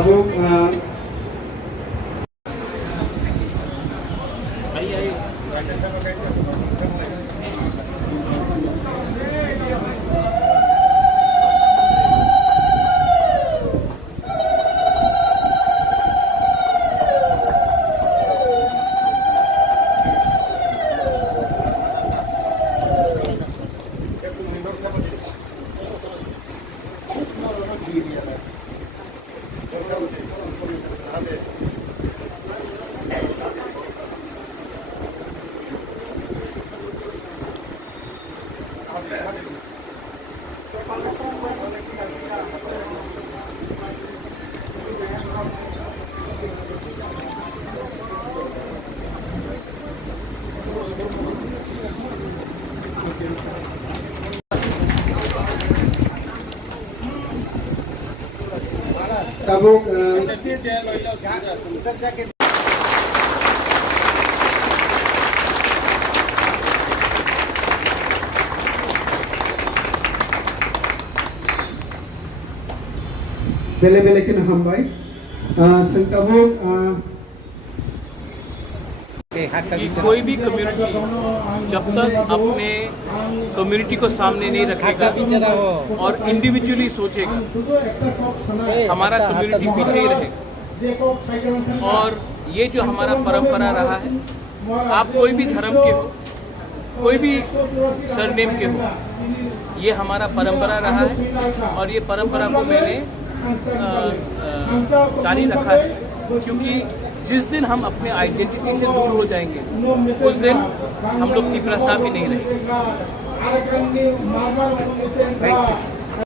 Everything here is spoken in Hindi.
tabuk tabuk bele-bele kin hambai संtabuk कि कोई भी कम्युनिटी जब तक अपने कम्युनिटी को सामने नहीं रखेगा और इंडिविजुअली सोचेगा, हमारा कम्युनिटी पीछे ही रहेगा। और ये जो हमारा परंपरा रहा है, आप कोई भी धर्म के हो, कोई भी सरनेम के हो, ये हमारा परंपरा रहा है और ये परंपरा को मैंने जारी रखा है। क्योंकि जिस दिन हम अपने आइडेंटिटी से दूर हो जाएंगे, उस दिन हम लोग की प्रसा भी नहीं रहेगी।